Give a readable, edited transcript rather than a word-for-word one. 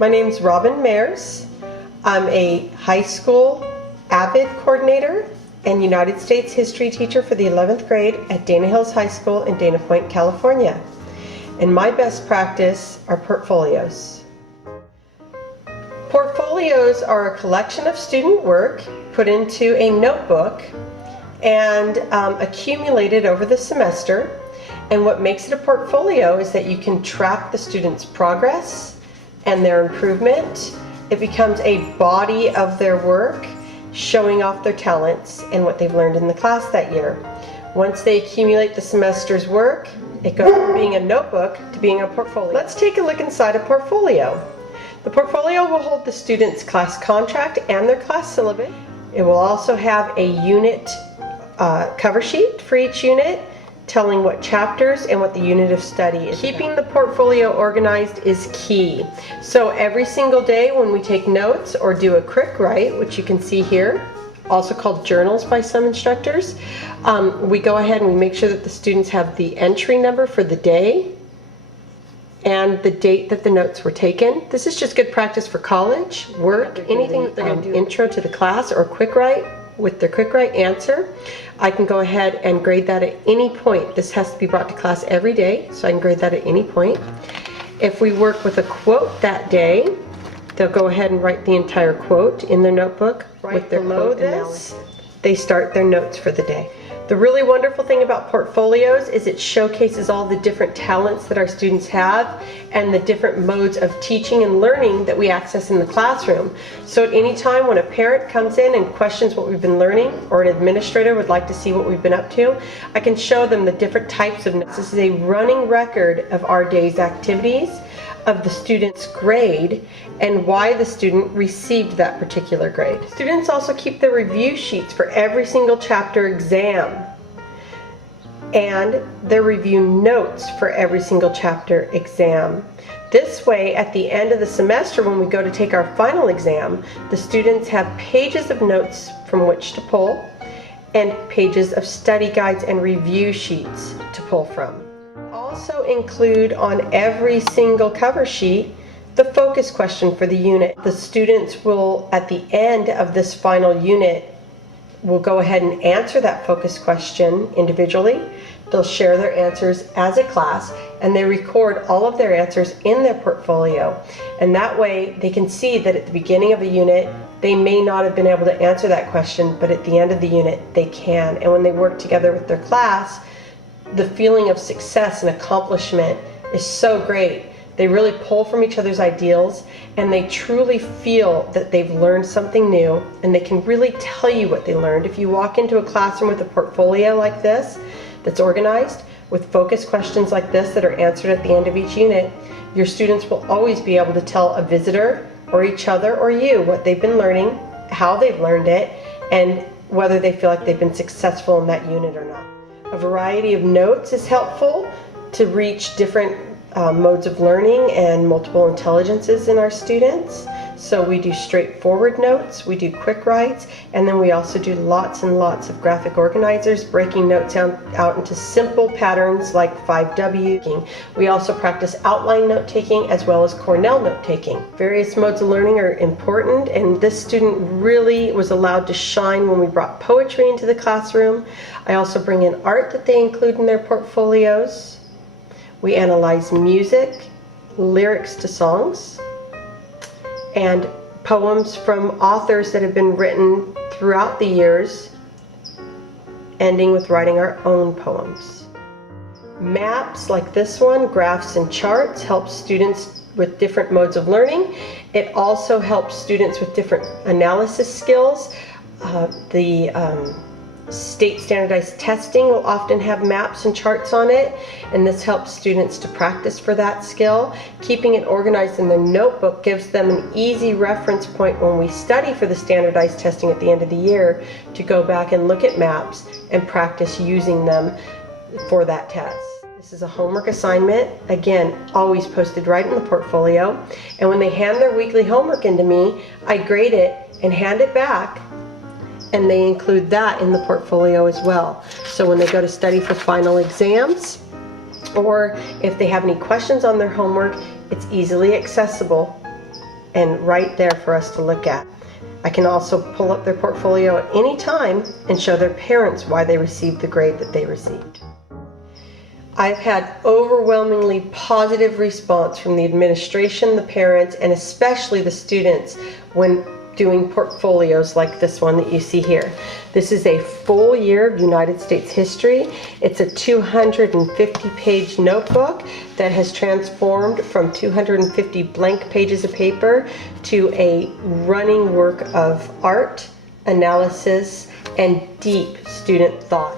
My name's Robin Mayers. I'm a high school AVID coordinator and United States history teacher for the 11th grade at Dana Hills High School in Dana Point, California. And my best practice are portfolios. Portfolios are a collection of student work put into a notebook and accumulated over the semester. And what makes it a portfolio is that you can track the student's progress and their improvement. It becomes a body of their work, showing off their talents and what they've learned in the class that year. Once they accumulate the semester's work, it goes from being a notebook to being a portfolio. Let's take a look inside a portfolio. The portfolio will hold the student's class contract and their class syllabus. It will also have a unit cover sheet for each unit, telling what chapters and what the unit of study is. Keeping the portfolio organized is key. So every single day when we take notes or do a quick write, which you can see here, also called journals by some instructors, we go ahead and we make sure that the students have the entry number for the day and the date that the notes were taken. This is just good practice for college, work, anything that they're going to do. Intro to the class or quick write. With their quick write answer, I can go ahead and grade that at any point. This has to be brought to class every day, so I can grade that at any point. If we work with a quote that day, they'll go ahead and write the entire quote in their notebook. With their below this, they start their notes for the day. The really wonderful thing about portfolios is it showcases all the different talents that our students have and the different modes of teaching and learning that we access in the classroom. So at any time when a parent comes in and questions what we've been learning, or an administrator would like to see what we've been up to, I can show them the different types of notes. This is a running record of our day's activities, of the student's grade, and why the student received that particular grade. Students also keep their review sheets for every single chapter exam and their review notes for every single chapter exam. This way, at the end of the semester, when we go to take our final exam, the students have pages of notes from which to pull and pages of study guides and review sheets to pull from. Also include on every single cover sheet the focus question for the unit. The students will, at the end of this final unit, will go ahead and answer that focus question individually. They'll share their answers as a class, and they record all of their answers in their portfolio. And that way they can see that at the beginning of a unit they may not have been able to answer that question, but at the end of the unit they can. And when they work together with their class, the feeling of success and accomplishment is so great. They really pull from each other's ideals, and they truly feel that they've learned something new, and they can really tell you what they learned. If you walk into a classroom with a portfolio like this, that's organized, with focus questions like this that are answered at the end of each unit, your students will always be able to tell a visitor or each other or you what they've been learning, how they've learned it, and whether they feel like they've been successful in that unit or not. A variety of notes is helpful to reach different modes of learning and multiple intelligences in our students. So we do straightforward notes, we do quick writes, and then we also do lots and lots of graphic organizers, breaking notes out into simple patterns like 5W. We also practice outline note taking as well as Cornell note taking. Various modes of learning are important, and this student really was allowed to shine when we brought poetry into the classroom. I also bring in art that they include in their portfolios. We analyze music, lyrics to songs, and poems from authors that have been written throughout the years, ending with writing our own poems. Maps like this one, graphs and charts, help students with different modes of learning. It also helps students with different analysis skills. State standardized testing will often have maps and charts on it, and this helps students to practice for that skill. Keeping it organized in their notebook gives them an easy reference point when we study for the standardized testing at the end of the year to go back and look at maps and practice using them for that test. This is a homework assignment, again, always posted right in the portfolio, and when they hand their weekly homework into me, I grade it and hand it back, and they include that in the portfolio as well. So when they go to study for final exams, or if they have any questions on their homework, it's easily accessible and right there for us to look at. I can also pull up their portfolio at any time and show their parents why they received the grade that they received. I've had overwhelmingly positive response from the administration, the parents, and especially the students when doing portfolios like this one that you see here. This is a full year of United States history. It's a 250-page notebook that has transformed from 250 blank pages of paper to a running work of art, analysis, and deep student thought.